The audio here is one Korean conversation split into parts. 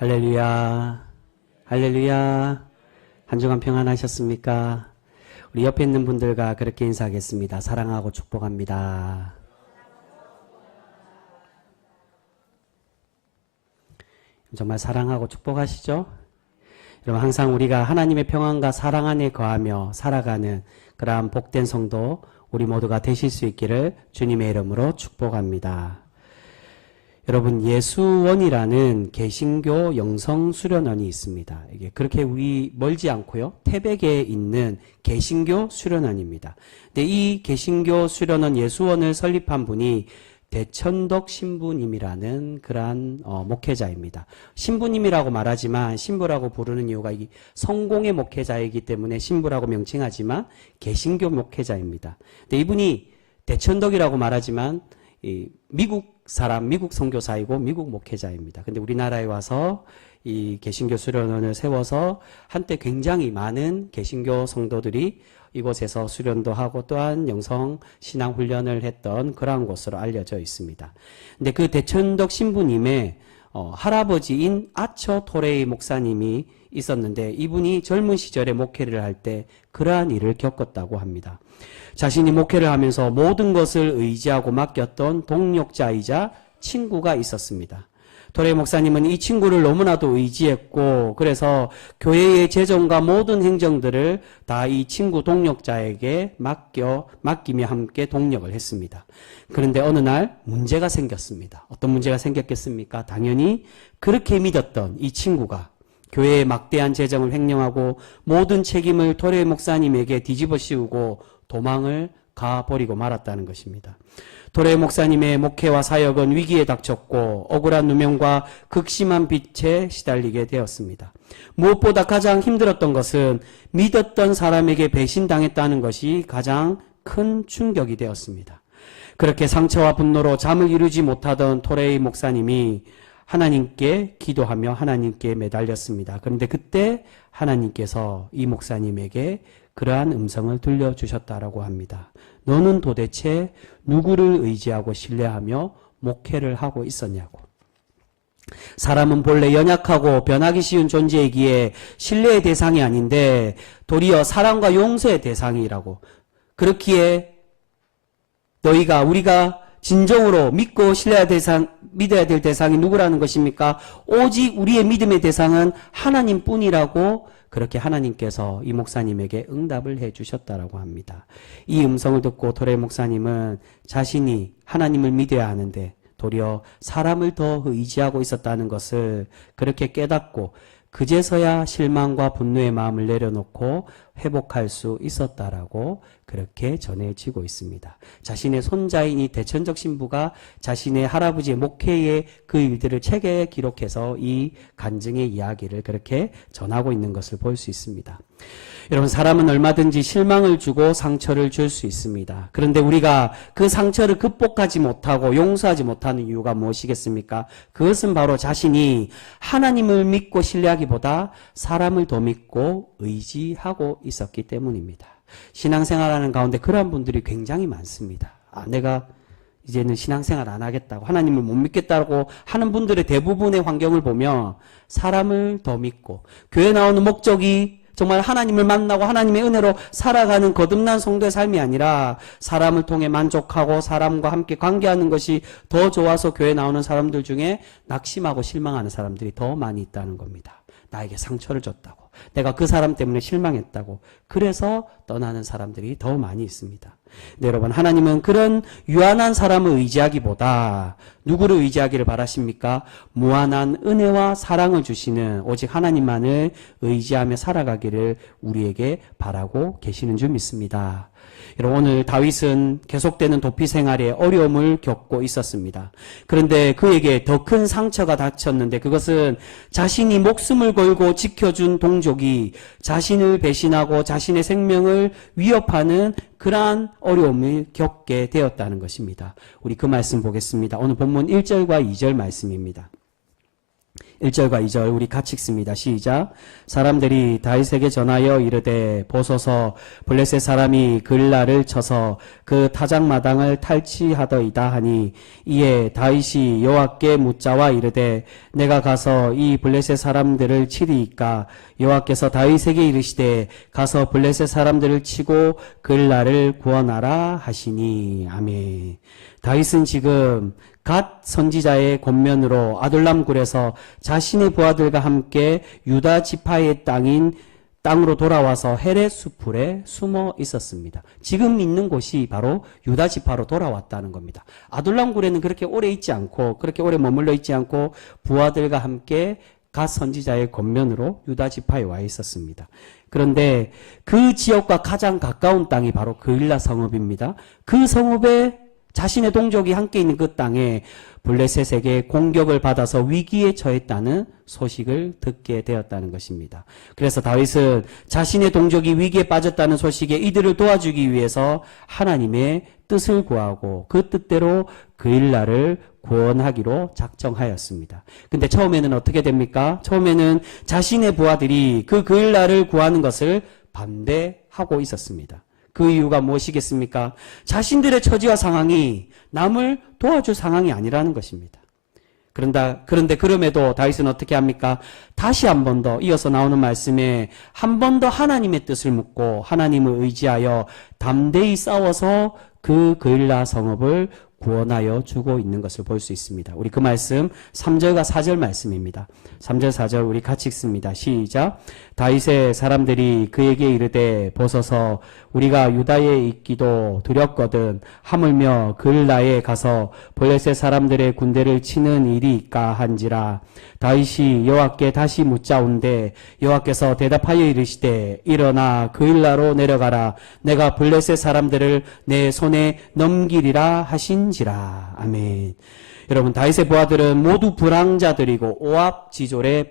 할렐루야, 할렐루야. 한 주간 평안하셨습니까? 우리 옆에 있는 분들과 그렇게 인사하겠습니다. 사랑하고 축복합니다. 정말 사랑하고 축복하시죠? 여러분, 항상 우리가 하나님의 평안과 사랑 안에 거하며 살아가는 그러한 복된 성도 우리 모두가 되실 수 있기를 주님의 이름으로 축복합니다. 여러분, 예수원이라는 개신교 영성 수련원이 있습니다. 이게 그렇게 우리 멀지 않고요, 태백에 있는 개신교 수련원입니다. 근데 이 개신교 수련원 예수원을 설립한 분이 대천덕 신부님이라는 그러한 목회자입니다. 신부님이라고 말하지만 신부라고 부르는 이유가 이 성공의 목회자이기 때문에 신부라고 명칭하지만 개신교 목회자입니다. 근데 이분이 대천덕이라고 말하지만 미국 사람, 미국 선교사이고 미국 목회자입니다. 근데 우리나라에 와서 이 개신교 수련원을 세워서 한때 굉장히 많은 개신교 성도들이 이곳에서 수련도 하고 또한 영성 신앙 훈련을 했던 그러한 곳으로 알려져 있습니다. 근데 그 대천덕 신부님의 할아버지인 아처 토레이 목사님이 있었는데 이분이 젊은 시절에 목회를 할 때 그러한 일을 겪었다고 합니다. 자신이 목회를 하면서 모든 것을 의지하고 맡겼던 동력자이자 친구가 있었습니다. 토레이 목사님은 이 친구를 너무나도 의지했고 그래서 교회의 재정과 모든 행정들을 다 이 친구 동력자에게 맡기며 함께 동력을 했습니다. 그런데 어느 날 문제가 생겼습니다. 어떤 문제가 생겼겠습니까? 당연히 그렇게 믿었던 이 친구가 교회의 막대한 재정을 횡령하고 모든 책임을 토레이 목사님에게 뒤집어 씌우고 도망을 가버리고 말았다는 것입니다. 토레이 목사님의 목회와 사역은 위기에 닥쳤고 억울한 누명과 극심한 빚에 시달리게 되었습니다. 무엇보다 가장 힘들었던 것은 믿었던 사람에게 배신당했다는 것이 가장 큰 충격이 되었습니다. 그렇게 상처와 분노로 잠을 이루지 못하던 토레이 목사님이 하나님께 기도하며 하나님께 매달렸습니다. 그런데 그때 하나님께서 이 목사님에게 그러한 음성을 들려주셨다라고 합니다. 너는 도대체 누구를 의지하고 신뢰하며 목회를 하고 있었냐고. 사람은 본래 연약하고 변하기 쉬운 존재이기에 신뢰의 대상이 아닌데 도리어 사랑과 용서의 대상이라고. 그렇기에 우리가 진정으로 믿고 믿어야 될 대상이 누구라는 것입니까? 오직 우리의 믿음의 대상은 하나님뿐이라고 그렇게 하나님께서 이 목사님에게 응답을 해 주셨다라고 합니다. 이 음성을 듣고 토레이 목사님은 자신이 하나님을 믿어야 하는데 도리어 사람을 더 의지하고 있었다는 것을 그렇게 깨닫고 그제서야 실망과 분노의 마음을 내려놓고 회복할 수 있었다라고 그렇게 전해지고 있습니다. 자신의 손자인 이 대천적 신부가 자신의 할아버지의 목회의 그 일들을 책에 기록해서 이 간증의 이야기를 그렇게 전하고 있는 것을 볼 수 있습니다. 여러분, 사람은 얼마든지 실망을 주고 상처를 줄 수 있습니다. 그런데 우리가 그 상처를 극복하지 못하고 용서하지 못하는 이유가 무엇이겠습니까? 그것은 바로 자신이 하나님을 믿고 신뢰하기보다 사람을 더 믿고 의지하고 있었기 때문입니다. 신앙생활하는 가운데 그러한 분들이 굉장히 많습니다. 내가 이제는 신앙생활 안 하겠다고, 하나님을 못 믿겠다고 하는 분들의 대부분의 환경을 보면 사람을 더 믿고 교회 나오는 목적이 정말 하나님을 만나고 하나님의 은혜로 살아가는 거듭난 성도의 삶이 아니라 사람을 통해 만족하고 사람과 함께 관계하는 것이 더 좋아서 교회 나오는 사람들 중에 낙심하고 실망하는 사람들이 더 많이 있다는 겁니다. 나에게 상처를 줬다고, 내가 그 사람 때문에 실망했다고, 그래서 떠나는 사람들이 더 많이 있습니다. 네, 여러분, 하나님은 그런 유한한 사람을 의지하기보다 누구를 의지하기를 바라십니까? 무한한 은혜와 사랑을 주시는 오직 하나님만을 의지하며 살아가기를 우리에게 바라고 계시는 줄 믿습니다. 여러분, 오늘 다윗은 계속되는 도피 생활에 어려움을 겪고 있었습니다. 그런데 그에게 더 큰 상처가 닥쳤는데 그것은 자신이 목숨을 걸고 지켜준 동족이 자신을 배신하고 자신의 생명을 위협하는 그러한 어려움을 겪게 되었다는 것입니다. 우리 그 말씀 보겠습니다. 오늘 본문 1절과 2절 말씀입니다. 1절과 2절 우리 같이 읽습니다. 시작. 사람들이 다윗에게 전하여 이르되 보소서 블레셋 사람이 그일라를 쳐서 그 타작마당을 탈취하더이다 하니 이에 다윗이 여호와께 묻자와 이르되 내가 가서 이 블레셋 사람들을 치리이까 여호와께서 다윗에게 이르시되 가서 블레셋 사람들을 치고 그일라를 구원하라 하시니. 아멘. 다윗은 지금 갓 선지자의 권면으로 아둘람 굴에서 자신의 부하들과 함께 유다 지파의 땅으로 돌아와서 헤렛 수풀에 숨어 있었습니다. 지금 있는 곳이 바로 유다 지파로 돌아왔다는 겁니다. 아둘람 굴에는 그렇게 오래 있지 않고 그렇게 오래 머물러 있지 않고 부하들과 함께 갓 선지자의 권면으로 유다 지파에 와 있었습니다. 그런데 그 지역과 가장 가까운 땅이 바로 그일라 성읍입니다. 그 성읍에 자신의 동족이 함께 있는 그 땅에 블레셋에게 공격을 받아서 위기에 처했다는 소식을 듣게 되었다는 것입니다. 그래서 다윗은 자신의 동족이 위기에 빠졌다는 소식에 이들을 도와주기 위해서 하나님의 뜻을 구하고 그 뜻대로 그일라를 구원하기로 작정하였습니다. 근데 처음에는 어떻게 됩니까? 처음에는 자신의 부하들이 그일라를 구하는 것을 반대하고 있었습니다. 그 이유가 무엇이겠습니까? 자신들의 처지와 상황이 남을 도와줄 상황이 아니라는 것입니다. 그런데 그럼에도 다윗은 어떻게 합니까? 다시 한 번 더 이어서 나오는 말씀에 한 번 더 하나님의 뜻을 묻고 하나님을 의지하여 담대히 싸워서 그일라 성읍을 구원하여 주고 있는 것을 볼 수 있습니다. 우리 그 말씀 3절과 4절 말씀입니다. 3절 4절 우리 같이 읽습니다. 시작. 다윗의 사람들이 그에게 이르되 보소서 우리가 유다에 있기도 두렵거든 하물며 그일라에 가서 블레셋 사람들의 군대를 치는 일이 있까 한지라. 다윗이 여호와께 다시 묻자온데 여호와께서 대답하여 이르시되 일어나 그일라로 내려가라. 내가 블레셋 사람들을 내 손에 넘기리라 하신지라. 아멘. 여러분 다윗의 부하들은 모두 불황자들이고 오합지졸의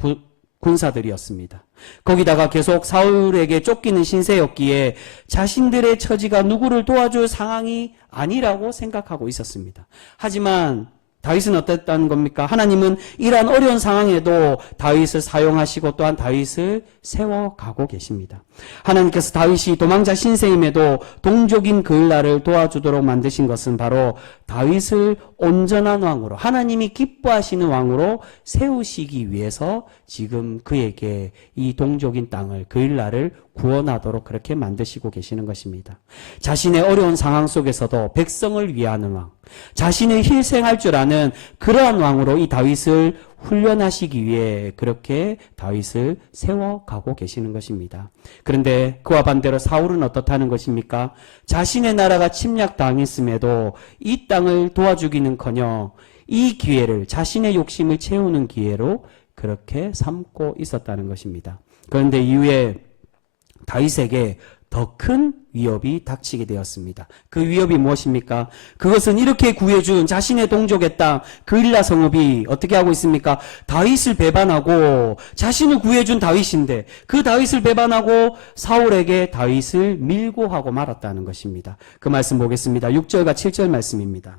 군사들이었습니다. 거기다가 계속 사울에게 쫓기는 신세였기에 자신들의 처지가 누구를 도와줄 상황이 아니라고 생각하고 있었습니다. 하지만 다윗은 어땠다는 겁니까? 하나님은 이러한 어려운 상황에도 다윗을 사용하시고 또한 다윗을 세워가고 계십니다. 하나님께서 다윗이 도망자 신세임에도 동족인 그일라를 도와주도록 만드신 것은 바로 다윗을 온전한 왕으로 하나님이 기뻐하시는 왕으로 세우시기 위해서 지금 그에게 이 동족인 땅을 그일라를 구원하도록 그렇게 만드시고 계시는 것입니다. 자신의 어려운 상황 속에서도 백성을 위하는 왕, 자신의 희생할 줄 아는 그러한 왕으로 이 다윗을 훈련하시기 위해 그렇게 다윗을 세워가고 계시는 것입니다. 그런데 그와 반대로 사울은 어떻다는 것입니까? 자신의 나라가 침략당했음에도 이 땅을 도와주기는커녕 이 기회를 자신의 욕심을 채우는 기회로 그렇게 삼고 있었다는 것입니다. 그런데 이후에 다윗에게 더 큰 위협이 닥치게 되었습니다. 그 위협이 무엇입니까? 그것은 이렇게 구해준 자신의 동족의 땅 그일라 성읍이 어떻게 하고 있습니까? 다윗을 배반하고 자신을 구해준 다윗인데 그 다윗을 배반하고 사울에게 다윗을 밀고 하고 말았다는 것입니다. 그 말씀 보겠습니다. 6절과 7절 말씀입니다.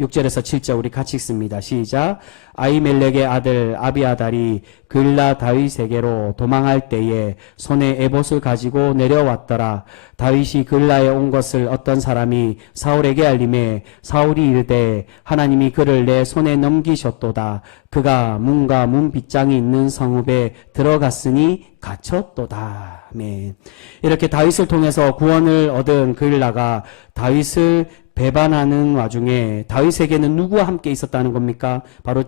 6절에서 7절 우리 같이 읽습니다. 시작. 아히멜렉의 아들 아비아달이 그일라 다윗에게로 도망할 때에 손에 에봇을 가지고 내려왔더라. 다윗이 그일라에 온 것을 어떤 사람이 사울에게 알림해 사울이 이르되 하나님이 그를 내 손에 넘기셨도다. 그가 문과 문 빗장이 있는 성읍에 들어갔으니 갇혔도다. 아멘. 이렇게 다윗을 통해서 구원을 얻은 그일라가 다윗을 배반하는 와중에 다윗에게는 누구와 함께 있었다는 겁니까? 바로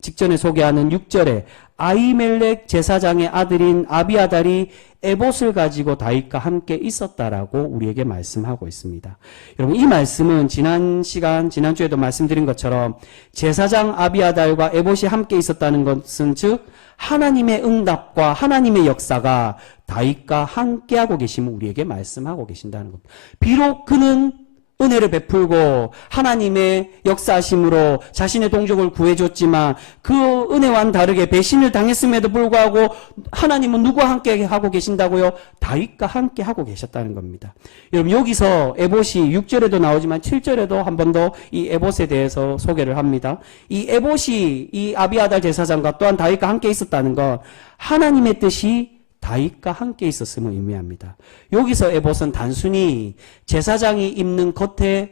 직전에 소개하는 6절에 아히멜렉 제사장의 아들인 아비아달이 에봇을 가지고 다윗과 함께 있었다라고 우리에게 말씀하고 있습니다. 여러분 이 말씀은 지난주에도 말씀드린 것처럼 제사장 아비아달과 에봇이 함께 있었다는 것은 즉 하나님의 응답과 하나님의 역사가 다윗과 함께하고 계심을 우리에게 말씀하고 계신다는 겁니다. 비록 그는 은혜를 베풀고 하나님의 역사하심으로 자신의 동족을 구해줬지만 그 은혜와는 다르게 배신을 당했음에도 불구하고 하나님은 누구와 함께 하고 계신다고요? 다윗과 함께 하고 계셨다는 겁니다. 여러분 여기서 에봇이 6절에도 나오지만 7절에도 한 번 더 이 에봇에 대해서 소개를 합니다. 이 에봇이 이 아비아달 제사장과 또한 다윗과 함께 있었다는 건 하나님의 뜻이 다윗과 함께 있었음을 의미합니다. 여기서 에봇은 단순히 제사장이 입는 겉에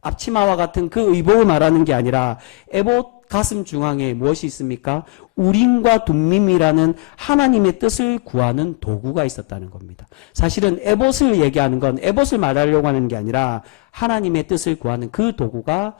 앞치마와 같은 그 의복을 말하는 게 아니라 에봇 가슴 중앙에 무엇이 있습니까? 우림과 둠밈이라는 하나님의 뜻을 구하는 도구가 있었다는 겁니다. 사실은 에봇을 얘기하는 건 에봇을 말하려고 하는 게 아니라 하나님의 뜻을 구하는 그 도구가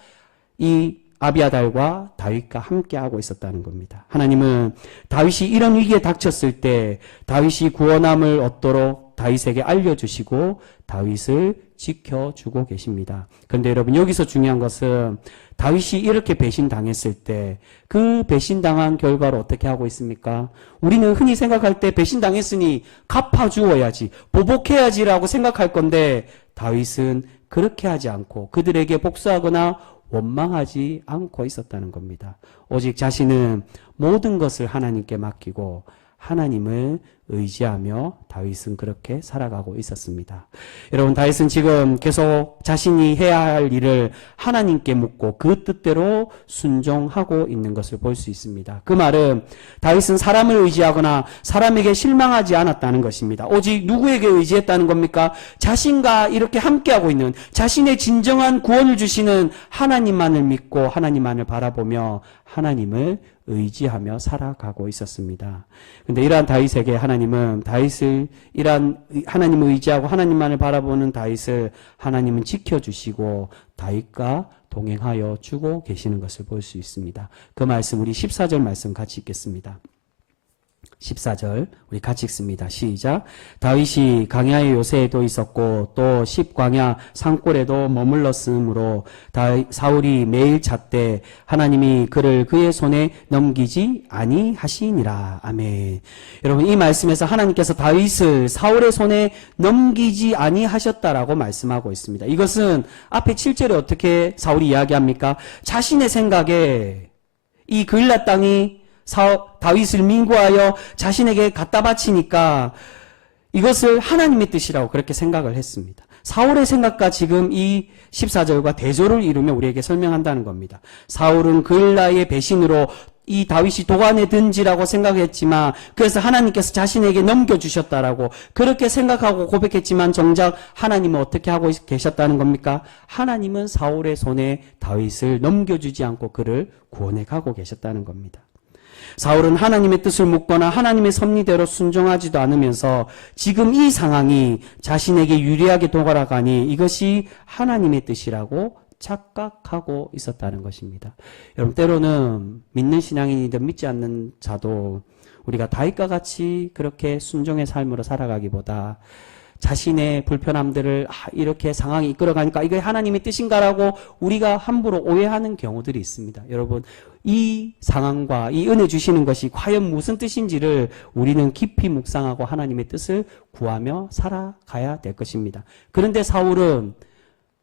이 아비아달과 다윗과 함께하고 있었다는 겁니다. 하나님은 다윗이 이런 위기에 닥쳤을 때 다윗이 구원함을 얻도록 다윗에게 알려주시고 다윗을 지켜주고 계십니다. 그런데 여러분 여기서 중요한 것은 다윗이 이렇게 배신당했을 때 그 배신당한 결과로 어떻게 하고 있습니까? 우리는 흔히 생각할 때 배신당했으니 갚아주어야지, 보복해야지라고 생각할 건데 다윗은 그렇게 하지 않고 그들에게 복수하거나 원망하지 않고 있었다는 겁니다. 오직 자신은 모든 것을 하나님께 맡기고 하나님을 의지하며 다윗은 그렇게 살아가고 있었습니다. 여러분 다윗은 지금 계속 자신이 해야 할 일을 하나님께 묻고 그 뜻대로 순종하고 있는 것을 볼 수 있습니다. 그 말은 다윗은 사람을 의지하거나 사람에게 실망하지 않았다는 것입니다. 오직 누구에게 의지했다는 겁니까? 자신과 이렇게 함께하고 있는 자신의 진정한 구원을 주시는 하나님만을 믿고 하나님만을 바라보며 하나님을 의지하며 살아가고 있었습니다. 그런데 이러한 다윗에게 하나님은 이러한 하나님을 의지하고 하나님만을 바라보는 다윗을 하나님은 지켜주시고 다윗과 동행하여 주고 계시는 것을 볼 수 있습니다. 그 말씀 우리 14절 말씀 같이 읽겠습니다. 14절 우리 같이 읽습니다. 시작. 다윗이 광야의 요새에도 있었고 또 십광야 산골에도 머물렀으므로 사울이 매일 잣대 하나님이 그를 그의 손에 넘기지 아니하시니라. 아멘. 여러분 이 말씀에서 하나님께서 다윗을 사울의 손에 넘기지 아니하셨다라고 말씀하고 있습니다. 이것은 앞에 7절에 어떻게 사울이 이야기합니까? 자신의 생각에 이 그일라 땅이 다윗을 민구하여 자신에게 갖다 바치니까 이것을 하나님의 뜻이라고 그렇게 생각을 했습니다. 사울의 생각과 지금 이 14절과 대조를 이루며 우리에게 설명한다는 겁니다. 사울은 그일라의 배신으로 이 다윗이 도관에 든지라고 생각했지만 그래서 하나님께서 자신에게 넘겨주셨다라고 그렇게 생각하고 고백했지만 정작 하나님은 어떻게 하고 계셨다는 겁니까? 하나님은 사울의 손에 다윗을 넘겨주지 않고 그를 구원해 가고 계셨다는 겁니다. 사울은 하나님의 뜻을 묻거나 하나님의 섭리대로 순종하지도 않으면서 지금 이 상황이 자신에게 유리하게 돌아가니 이것이 하나님의 뜻이라고 착각하고 있었다는 것입니다. 여러분 때로는 믿는 신앙인이든 믿지 않는 자도 우리가 다윗과 같이 그렇게 순종의 삶으로 살아가기보다 자신의 불편함들을 이렇게 상황이 이끌어가니까 이게 하나님의 뜻인가라고 우리가 함부로 오해하는 경우들이 있습니다. 여러분 이 상황과 이 은혜 주시는 것이 과연 무슨 뜻인지를 우리는 깊이 묵상하고 하나님의 뜻을 구하며 살아가야 될 것입니다. 그런데 사울은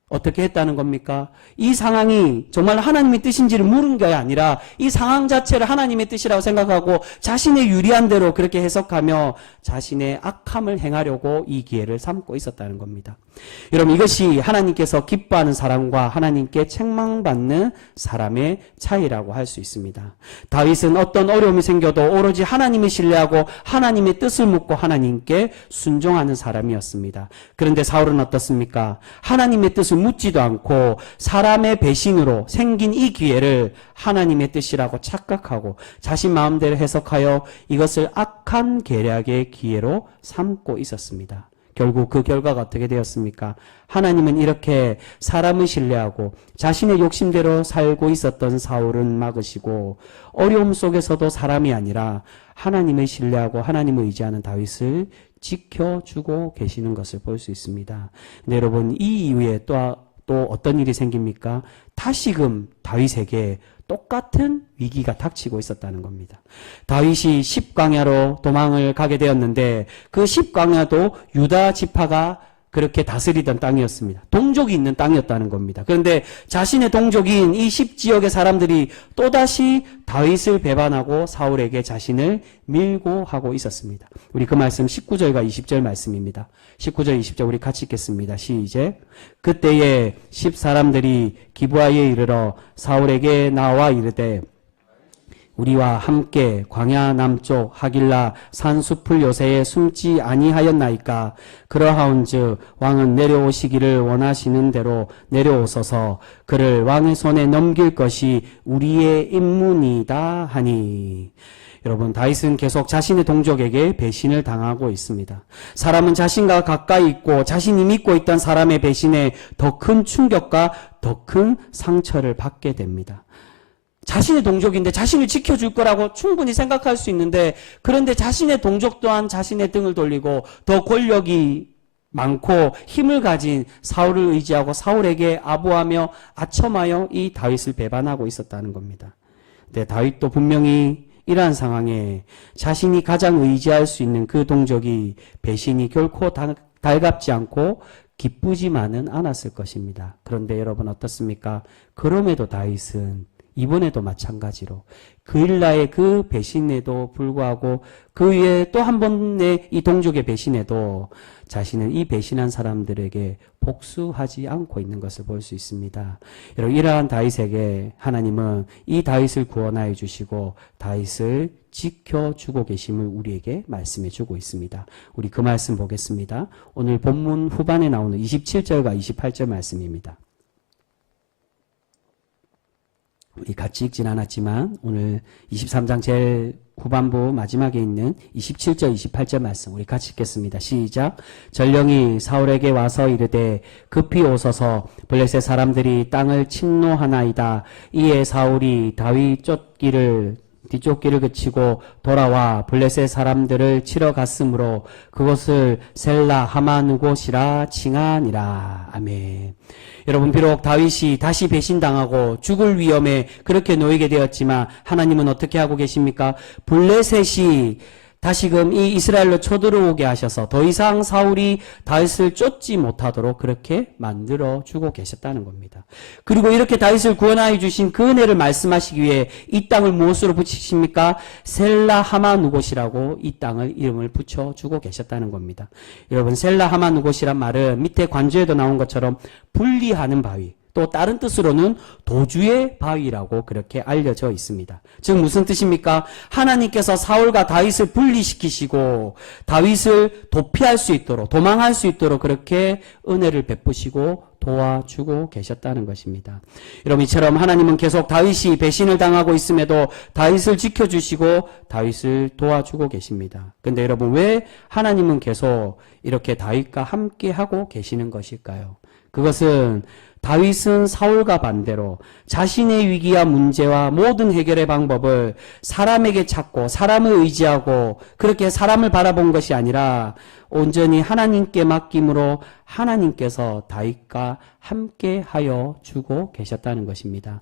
어떻게 했다는 겁니까? 이 상황이 정말 하나님의 뜻인지를 물은 게 아니라 이 상황 자체를 하나님의 뜻이라고 생각하고 자신의 유리한 대로 그렇게 해석하며 자신의 악함을 행하려고 이 기회를 삼고 있었다는 겁니다. 여러분 이것이 하나님께서 기뻐하는 사람과 하나님께 책망받는 사람의 차이라고 할 수 있습니다. 다윗은 어떤 어려움이 생겨도 오로지 하나님을 신뢰하고 하나님의 뜻을 묻고 하나님께 순종하는 사람이었습니다. 그런데 사울은 어떻습니까? 하나님의 뜻을 묻지도 않고 사람의 배신으로 생긴 이 기회를 하나님의 뜻이라고 착각하고 자신 마음대로 해석하여 이것을 악한 계략의 기회로 삼고 있었습니다. 결국 그 결과가 어떻게 되었습니까? 하나님은 이렇게 사람을 신뢰하고 자신의 욕심대로 살고 있었던 사울은 막으시고 어려움 속에서도 사람이 아니라 하나님을 신뢰하고 하나님을 의지하는 다윗을 지켜주고 계시는 것을 볼 수 있습니다. 근데 여러분 이 이후에 또 어떤 일이 생깁니까? 다시금 다윗에게 똑같은 위기가 닥치고 있었다는 겁니다. 다윗이 십광야로 도망을 가게 되었는데 그 십광야도 유다 지파가 그렇게 다스리던 땅이었습니다. 동족이 있는 땅이었다는 겁니다. 그런데 자신의 동족인 이 10지역의 사람들이 또다시 다윗을 배반하고 사울에게 자신을 밀고 하고 있었습니다. 우리 그 말씀 19절과 20절 말씀입니다. 19절 20절 우리 같이 읽겠습니다. 시작. 그때에 10사람들이 기브아에 이르러 사울에게 나와 이르되 우리와 함께 광야 남쪽 하길라 산수풀 요새에 숨지 아니하였나이까. 그러하온즉 왕은 내려오시기를 원하시는 대로 내려오소서. 그를 왕의 손에 넘길 것이 우리의 임무니이다 하니. 여러분, 다윗은 계속 자신의 동족에게 배신을 당하고 있습니다. 사람은 자신과 가까이 있고 자신이 믿고 있던 사람의 배신에 더 큰 충격과 더 큰 상처를 받게 됩니다. 자신의 동족인데 자신을 지켜줄 거라고 충분히 생각할 수 있는데, 그런데 자신의 동족 또한 자신의 등을 돌리고 더 권력이 많고 힘을 가진 사울을 의지하고 사울에게 아부하며 아첨하여 이 다윗을 배반하고 있었다는 겁니다. 근데 다윗도 분명히 이러한 상황에 자신이 가장 의지할 수 있는 그 동족이 배신이 결코 달갑지 않고 기쁘지만은 않았을 것입니다. 그런데 여러분 어떻습니까? 그럼에도 다윗은 이번에도 마찬가지로 그일라의 그 배신에도 불구하고 그 위에 또 한 번의 이 동족의 배신에도 자신은 이 배신한 사람들에게 복수하지 않고 있는 것을 볼 수 있습니다. 여러분, 이러한 다윗에게 하나님은 이 다윗을 구원하여 주시고 다윗을 지켜주고 계심을 우리에게 말씀해 주고 있습니다. 우리 그 말씀 보겠습니다. 오늘 본문 후반에 나오는 27절과 28절 말씀입니다. 우리 같이 읽진 않았지만 오늘 23장 제일 후반부 마지막에 있는 27절 28절 말씀 우리 같이 읽겠습니다. 시작. 전령이 사울에게 와서 이르되 급히 오소서. 블레셋 사람들이 땅을 침노하나이다. 이에 사울이 다윗 뒤쫓기를 그치고 돌아와 블레셋 사람들을 치러 갔으므로 그곳을 셀라 하마누곳이라 칭하니라. 아멘. 여러분, 비록 다윗이 다시 배신당하고 죽을 위험에 그렇게 놓이게 되었지만 하나님은 어떻게 하고 계십니까? 블레셋이 다시금 이 이스라엘로 쳐들어오게 하셔서 더 이상 사울이 다윗을 쫓지 못하도록 그렇게 만들어 주고 계셨다는 겁니다. 그리고 이렇게 다윗을 구원하여 주신 그 은혜를 말씀하시기 위해 이 땅을 무엇으로 붙이십니까? 셀라 하마누곳이라고 이 땅을 이름을 붙여주고 계셨다는 겁니다. 여러분, 셀라 하마누곳이란 말은 밑에 관주에도 나온 것처럼 분리하는 바위, 또 다른 뜻으로는 도주의 바위라고 그렇게 알려져 있습니다. 즉 무슨 뜻입니까? 하나님께서 사울과 다윗을 분리시키시고 다윗을 도피할 수 있도록, 도망할 수 있도록 그렇게 은혜를 베푸시고 도와주고 계셨다는 것입니다. 여러분, 이처럼 하나님은 계속 다윗이 배신을 당하고 있음에도 다윗을 지켜주시고 다윗을 도와주고 계십니다. 근데 여러분, 왜 하나님은 계속 이렇게 다윗과 함께하고 계시는 것일까요? 그것은 다윗은 사울과 반대로 자신의 위기와 문제와 모든 해결의 방법을 사람에게 찾고 사람을 의지하고 그렇게 사람을 바라본 것이 아니라 온전히 하나님께 맡김으로 하나님께서 다윗과 함께 하여 주고 계셨다는 것입니다.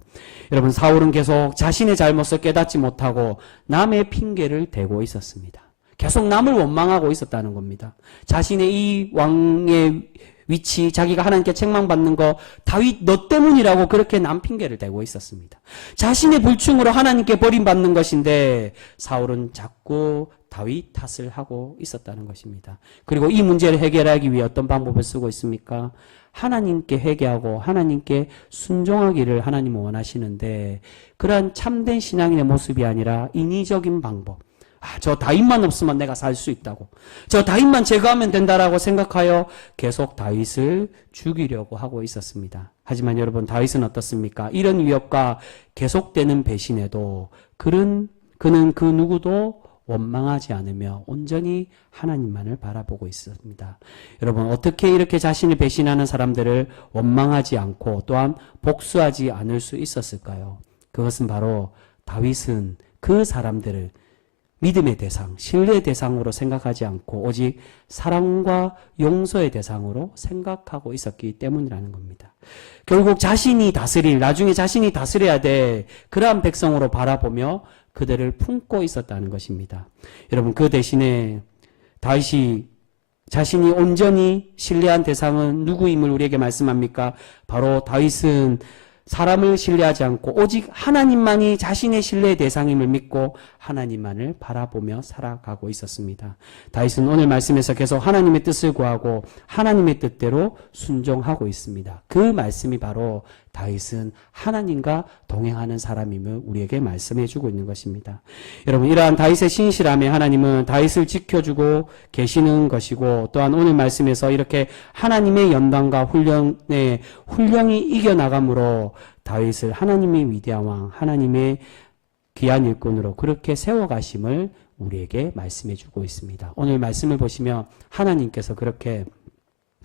여러분, 사울은 계속 자신의 잘못을 깨닫지 못하고 남의 핑계를 대고 있었습니다. 계속 남을 원망하고 있었다는 겁니다. 자신의 이 왕의 위치, 자기가 하나님께 책망받는 거 다윗 너 때문이라고 그렇게 남 핑계를 대고 있었습니다. 자신의 불충으로 하나님께 버림받는 것인데 사울은 자꾸 다윗 탓을 하고 있었다는 것입니다. 그리고 이 문제를 해결하기 위해 어떤 방법을 쓰고 있습니까? 하나님께 회개하고 하나님께 순종하기를 하나님은 원하시는데 그러한 참된 신앙인의 모습이 아니라 인위적인 방법, 저 다윗만 없으면 내가 살 수 있다고, 저 다윗만 제거하면 된다라고 생각하여 계속 다윗을 죽이려고 하고 있었습니다. 하지만 여러분, 다윗은 어떻습니까? 이런 위협과 계속되는 배신에도 그는 그 누구도 원망하지 않으며 온전히 하나님만을 바라보고 있습니다. 여러분, 어떻게 이렇게 자신을 배신하는 사람들을 원망하지 않고 또한 복수하지 않을 수 있었을까요? 그것은 바로 다윗은 그 사람들을 믿음의 대상, 신뢰의 대상으로 생각하지 않고 오직 사랑과 용서의 대상으로 생각하고 있었기 때문이라는 겁니다. 결국 나중에 자신이 다스려야 될 그러한 백성으로 바라보며 그들을 품고 있었다는 것입니다. 여러분, 그 대신에 다윗이 자신이 온전히 신뢰한 대상은 누구임을 우리에게 말씀합니까? 바로 다윗은 사람을 신뢰하지 않고 오직 하나님만이 자신의 신뢰의 대상임을 믿고 하나님만을 바라보며 살아가고 있었습니다. 다윗은 오늘 말씀에서 계속 하나님의 뜻을 구하고 하나님의 뜻대로 순종하고 있습니다. 그 말씀이 바로 다윗은 하나님과 동행하는 사람임을 우리에게 말씀해 주고 있는 것입니다. 여러분, 이러한 다윗의 신실함에 하나님은 다윗을 지켜주고 계시는 것이고, 또한 오늘 말씀에서 이렇게 하나님의 연단과 훈령이 이겨나감으로 다윗을 하나님의 위대한 왕, 하나님의 귀한 일꾼으로 그렇게 세워가심을 우리에게 말씀해 주고 있습니다. 오늘 말씀을 보시면 하나님께서 그렇게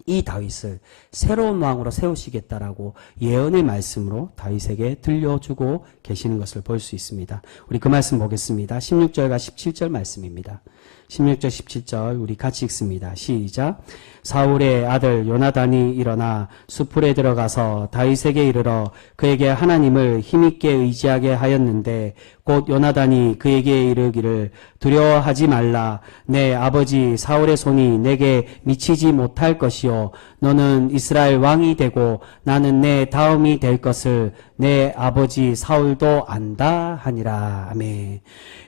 이 다윗을 새로운 왕으로 세우시겠다라고 예언의 말씀으로 다윗에게 들려주고 계시는 것을 볼 수 있습니다. 우리 그 말씀 보겠습니다. 16절과 17절 말씀입니다. 16절 17절 우리 같이 읽습니다. 시작. 사울의 아들 요나단이 일어나 수풀에 들어가서 다윗에게 이르러 그에게 하나님을 힘있게 의지하게 하였는데, 곧 요나단이 그에게 이르기를 두려워하지 말라. 내 아버지 사울의 손이 내게 미치지 못할 것이요 너는 이스라엘 왕이 되고 나는 내 다음이 될 것을 내 아버지 사울도 안다 하니라. 아멘.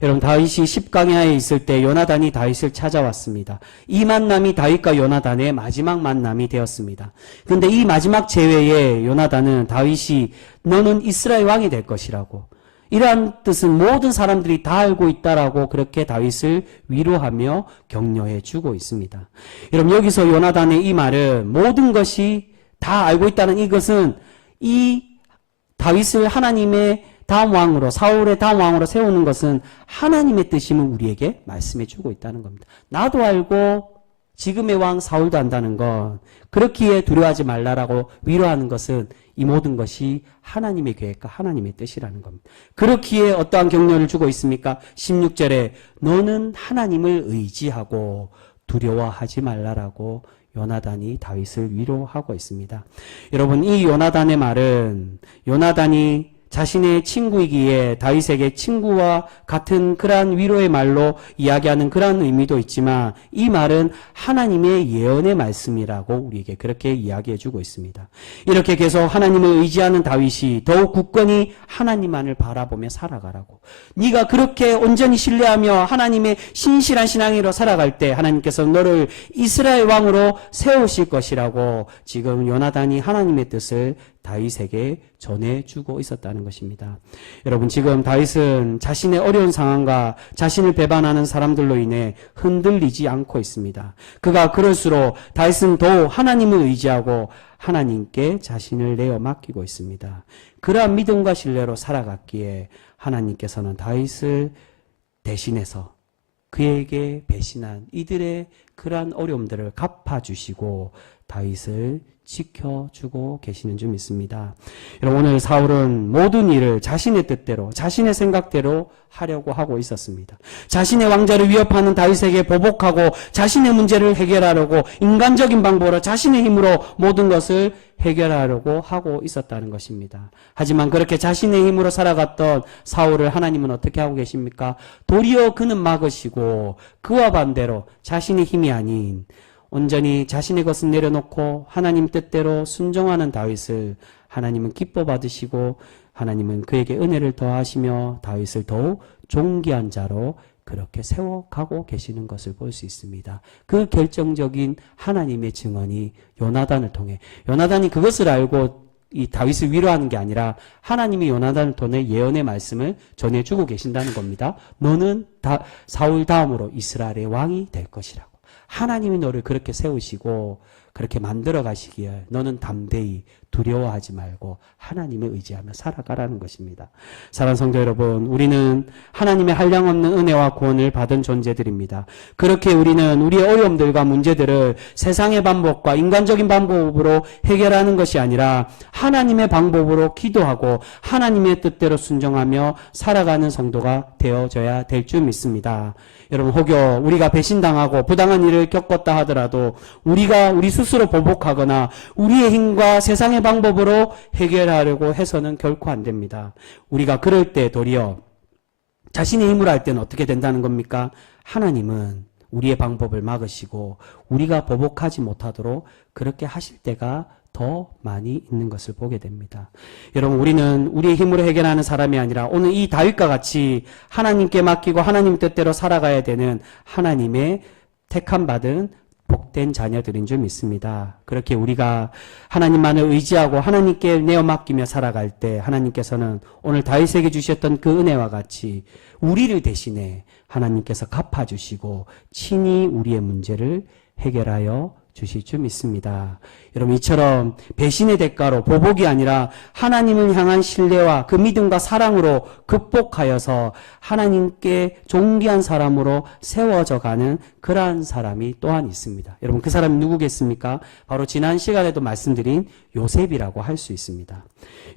여러분, 다윗이 10강야에 있을 때 요나단이 다윗을 찾아왔습니다. 이 만남이 다윗과 요나단의 마지막 만남이 되었습니다. 그런데 이 마지막 재회에 요나단은 다윗이 너는 이스라엘 왕이 될 것이라고, 이러한 뜻은 모든 사람들이 다 알고 있다라고 그렇게 다윗을 위로하며 격려해 주고 있습니다. 여러분, 여기서 요나단의 이 말은 모든 것이 다 알고 있다는 이것은 이 다윗을 하나님의 다음 왕으로, 사울의 다음 왕으로 세우는 것은 하나님의 뜻임을 우리에게 말씀해 주고 있다는 겁니다. 나도 알고 지금의 왕 사울도 안다는 건, 그렇기에 두려워하지 말라라고 위로하는 것은 이 모든 것이 하나님의 계획과 하나님의 뜻이라는 겁니다. 그렇기에 어떠한 격려를 주고 있습니까? 16절에 너는 하나님을 의지하고 두려워하지 말라라고 요나단이 다윗을 위로하고 있습니다. 여러분, 이 요나단의 말은 요나단이 자신의 친구이기에 다윗에게 친구와 같은 그러한 위로의 말로 이야기하는 그러한 의미도 있지만, 이 말은 하나님의 예언의 말씀이라고 우리에게 그렇게 이야기해 주고 있습니다. 이렇게 계속 하나님을 의지하는 다윗이 더욱 굳건히 하나님만을 바라보며 살아가라고, 네가 그렇게 온전히 신뢰하며 하나님의 신실한 신앙으로 살아갈 때 하나님께서 너를 이스라엘 왕으로 세우실 것이라고 지금 요나단이 하나님의 뜻을 다윗에게 전해주고 있었다는 것입니다. 여러분, 지금 다윗은 자신의 어려운 상황과 자신을 배반하는 사람들로 인해 흔들리지 않고 있습니다. 그가 그럴수록 다윗은 더욱 하나님을 의지하고 하나님께 자신을 내어 맡기고 있습니다. 그러한 믿음과 신뢰로 살아갔기에 하나님께서는 다윗을 대신해서 그에게 배신한 이들의 그러한 어려움들을 갚아주시고 다윗을 지켜주고 계시는 줄 믿습니다. 여러분, 오늘 사울은 모든 일을 자신의 뜻대로, 자신의 생각대로 하려고 하고 있었습니다. 자신의 왕자를 위협하는 다윗에게 보복하고 자신의 문제를 해결하려고 인간적인 방법으로 자신의 힘으로 모든 것을 해결하려고 하고 있었다는 것입니다. 하지만 그렇게 자신의 힘으로 살아갔던 사울을 하나님은 어떻게 하고 계십니까? 도리어 그는 막으시고 그와 반대로 자신의 힘이 아닌 온전히 자신의 것을 내려놓고 하나님 뜻대로 순종하는 다윗을 하나님은 기뻐 받으시고 하나님은 그에게 은혜를 더하시며 다윗을 더욱 존귀한 자로 그렇게 세워가고 계시는 것을 볼 수 있습니다. 그 결정적인 하나님의 증언이 요나단을 통해, 요나단이 그것을 알고 이 다윗을 위로하는 게 아니라 하나님이 요나단을 통해 예언의 말씀을 전해주고 계신다는 겁니다. 너는 사울 다음으로 이스라엘의 왕이 될 것이라고. 하나님이 너를 그렇게 세우시고 그렇게 만들어 가시기에 너는 담대히 두려워하지 말고 하나님을 의지하며 살아가라는 것입니다. 사랑하는 성도 여러분, 우리는 하나님의 한량없는 은혜와 구원을 받은 존재들입니다. 그렇게 우리는 우리의 어려움들과 문제들을 세상의 방법과 인간적인 방법으로 해결하는 것이 아니라 하나님의 방법으로 기도하고 하나님의 뜻대로 순종하며 살아가는 성도가 되어져야 될 줄 믿습니다. 여러분, 혹여 우리가 배신당하고 부당한 일을 겪었다 하더라도 우리가 우리 스스로 보복하거나 우리의 힘과 세상의 방법으로 해결하려고 해서는 결코 안 됩니다. 우리가 그럴 때 도리어 자신의 힘으로 할 때는 어떻게 된다는 겁니까? 하나님은 우리의 방법을 막으시고 우리가 보복하지 못하도록 그렇게 하실 때가 더 많이 있는 것을 보게 됩니다. 여러분, 우리는 우리의 힘으로 해결하는 사람이 아니라 오늘 이 다윗과 같이 하나님께 맡기고 하나님 뜻대로 살아가야 되는 하나님의 택함받은 복된 자녀들인 줄 믿습니다. 그렇게 우리가 하나님만을 의지하고 하나님께 내어 맡기며 살아갈 때 하나님께서는 오늘 다윗에게 주셨던 그 은혜와 같이 우리를 대신해 하나님께서 갚아주시고 친히 우리의 문제를 해결하여 주실 줄 믿습니다. 여러분, 이처럼 배신의 대가로 보복이 아니라 하나님을 향한 신뢰와 그 믿음과 사랑으로 극복하여서 하나님께 존귀한 사람으로 세워져 가는 그러한 사람이 또한 있습니다. 여러분, 그 사람이 누구겠습니까? 바로 지난 시간에도 말씀드린 요셉이라고 할 수 있습니다.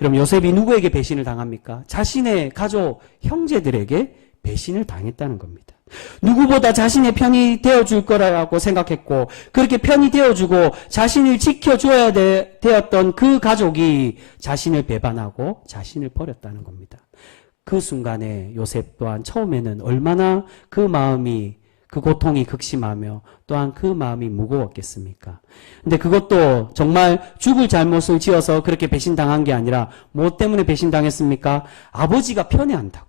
여러분, 요셉이 누구에게 배신을 당합니까? 자신의 가족, 형제들에게 배신을 당했다는 겁니다. 누구보다 자신의 편이 되어줄 거라고 생각했고 그렇게 편이 되어주고 자신을 지켜줘야 되었던 그 가족이 자신을 배반하고 자신을 버렸다는 겁니다. 그 순간에 요셉 또한 처음에는 얼마나 그 마음이 그 고통이 극심하며 또한 그 마음이 무거웠겠습니까? 근데 그것도 정말 죽을 잘못을 지어서 그렇게 배신당한 게 아니라 뭐 때문에 배신당했습니까? 아버지가 편애한다고.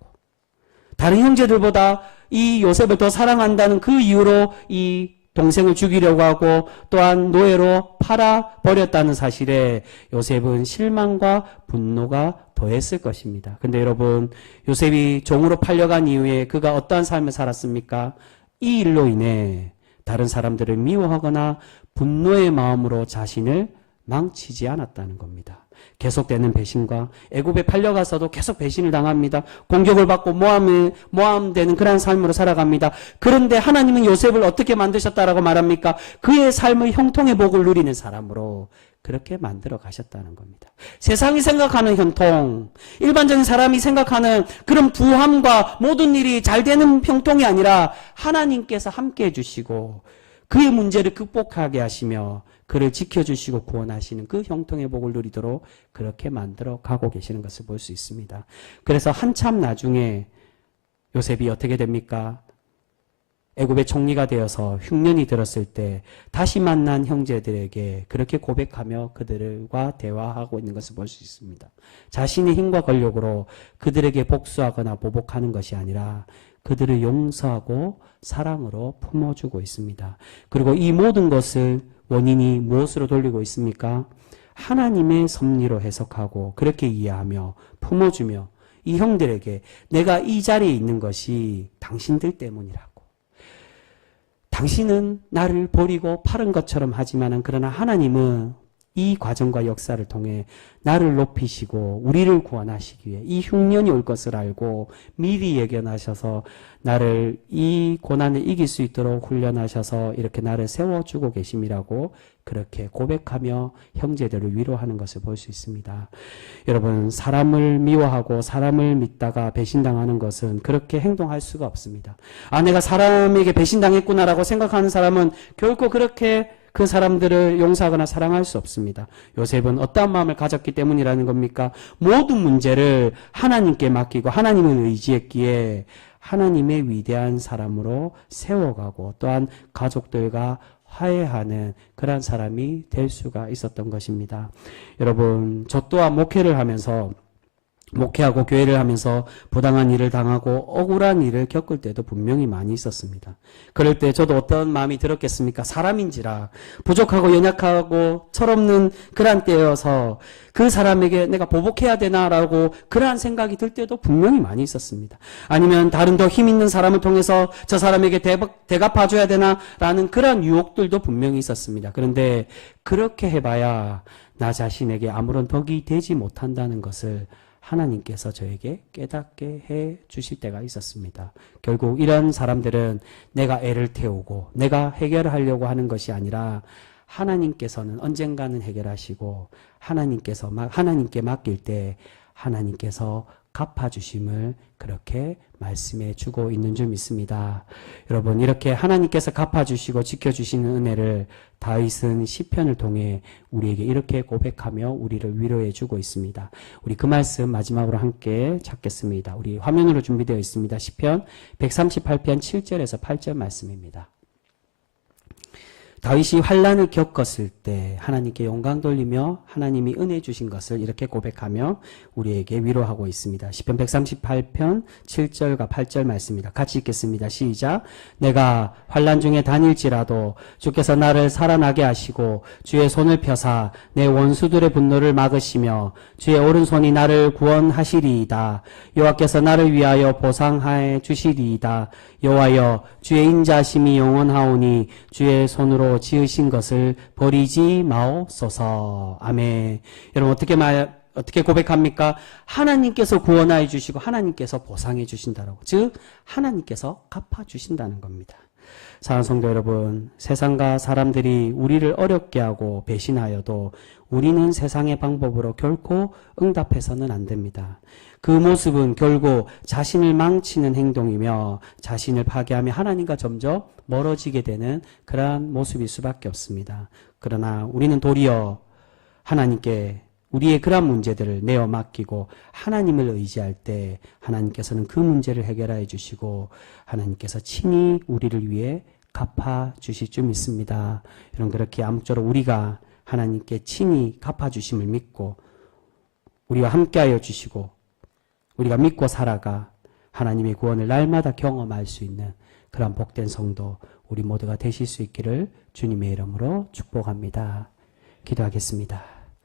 다른 형제들보다 이 요셉을 더 사랑한다는 그 이유로 이 동생을 죽이려고 하고 또한 노예로 팔아버렸다는 사실에 요셉은 실망과 분노가 더했을 것입니다. 근데 여러분, 요셉이 종으로 팔려간 이후에 그가 어떠한 삶을 살았습니까? 이 일로 인해 다른 사람들을 미워하거나 분노의 마음으로 자신을 망치지 않았다는 겁니다. 계속되는 배신과 애굽에 팔려가서도 계속 배신을 당합니다. 공격을 받고 모함되는 그런 삶으로 살아갑니다. 그런데 하나님은 요셉을 어떻게 만드셨다라고 말합니까? 그의 삶의 형통의 복을 누리는 사람으로 그렇게 만들어 가셨다는 겁니다. 세상이 생각하는 형통, 일반적인 사람이 생각하는 그런 부함과 모든 일이 잘 되는 형통이 아니라 하나님께서 함께 해주시고 그의 문제를 극복하게 하시며 그를 지켜주시고 구원하시는 그 형통의 복을 누리도록 그렇게 만들어 가고 계시는 것을 볼 수 있습니다. 그래서 한참 나중에 요셉이 어떻게 됩니까? 애굽의 총리가 되어서 흉년이 들었을 때 다시 만난 형제들에게 그렇게 고백하며 그들과 대화하고 있는 것을 볼 수 있습니다. 자신의 힘과 권력으로 그들에게 복수하거나 보복하는 것이 아니라 그들을 용서하고 사랑으로 품어주고 있습니다. 그리고 이 모든 것을 원인이 무엇으로 돌리고 있습니까? 하나님의 섭리로 해석하고 그렇게 이해하며 품어주며 이 형들에게 내가 이 자리에 있는 것이 당신들 때문이라고. 당신은 나를 버리고 파른 것처럼 하지만 그러나 하나님은 이 과정과 역사를 통해 나를 높이시고 우리를 구원하시기 위해 이 흉년이 올 것을 알고 미리 예견하셔서 나를 이 고난을 이길 수 있도록 훈련하셔서 이렇게 나를 세워주고 계심이라고 그렇게 고백하며 형제들을 위로하는 것을 볼 수 있습니다. 여러분, 사람을 미워하고 사람을 믿다가 배신당하는 것은 그렇게 행동할 수가 없습니다. 아, 내가 사람에게 배신당했구나라고 생각하는 사람은 결코 그렇게 그 사람들을 용서하거나 사랑할 수 없습니다. 요셉은 어떠한 마음을 가졌기 때문이라는 겁니까? 모든 문제를 하나님께 맡기고 하나님을 의지했기에 하나님의 위대한 사람으로 세워가고 또한 가족들과 화해하는 그런 사람이 될 수가 있었던 것입니다. 여러분, 저 또한 목회하고 교회를 하면서 부당한 일을 당하고 억울한 일을 겪을 때도 분명히 많이 있었습니다. 그럴 때 저도 어떤 마음이 들었겠습니까? 사람인지라 부족하고 연약하고 철없는 그런 때여서 그 사람에게 내가 보복해야 되나라고 그러한 생각이 들 때도 분명히 많이 있었습니다. 아니면 다른 더 힘 있는 사람을 통해서 저 사람에게 대갚아줘야 되나라는 그런 유혹들도 분명히 있었습니다. 그런데 그렇게 해봐야 나 자신에게 아무런 덕이 되지 못한다는 것을 하나님께서 저에게 깨닫게 해 주실 때가 있었습니다. 결국 이런 사람들은 내가 애를 태우고 내가 해결하려고 하는 것이 아니라 하나님께서는 언젠가는 해결하시고 하나님께 맡길 때 하나님께서 갚아주심을 그렇게 말씀해 주고 있는 줄 믿습니다. 여러분, 이렇게 하나님께서 갚아주시고 지켜주시는 은혜를 다윗은 시편을 통해 우리에게 이렇게 고백하며 우리를 위로해 주고 있습니다. 우리 그 말씀 마지막으로 함께 찾겠습니다. 우리 화면으로 준비되어 있습니다. 시편 138편 7절에서 8절 말씀입니다. 다윗이 환난을 겪었을 때 하나님께 영광 돌리며 하나님이 은혜 주신 것을 이렇게 고백하며 우리에게 위로하고 있습니다. 시편 138편 7절과 8절 말씀입니다. 같이 읽겠습니다. 시작. 내가 환난 중에 다닐지라도 주께서 나를 살아나게 하시고 주의 손을 펴사 내 원수들의 분노를 막으시며 주의 오른손이 나를 구원하시리이다. 여호와께서 나를 위하여 보상하여 주시리이다. 여호와여 주의 인자심이 영원하오니 주의 손으로 지으신 것을 버리지 마옵소서. 아멘. 여러분 어떻게 고백합니까? 하나님께서 구원하여 주시고 하나님께서 보상해 주신다라고. 즉 하나님께서 갚아 주신다는 겁니다. 사랑하는 성도 여러분, 세상과 사람들이 우리를 어렵게 하고 배신하여도 우리는 세상의 방법으로 결코 응답해서는 안 됩니다. 그 모습은 결국 자신을 망치는 행동이며 자신을 파괴하며 하나님과 점점 멀어지게 되는 그러한 모습일 수밖에 없습니다. 그러나 우리는 도리어 하나님께 우리의 그러한 문제들을 내어 맡기고 하나님을 의지할 때 하나님께서는 그 문제를 해결해 주시고 하나님께서 친히 우리를 위해 갚아 주실 줄 믿습니다. 여러분, 그렇게 아무쪼록 우리가 하나님께 친히 갚아 주심을 믿고 우리와 함께하여 주시고 우리가 믿고 살아가 하나님의 구원을 날마다 경험할 수 있는 그런 복된 성도 우리 모두가 되실 수 있기를 주님의 이름으로 축복합니다. 기도하겠습니다.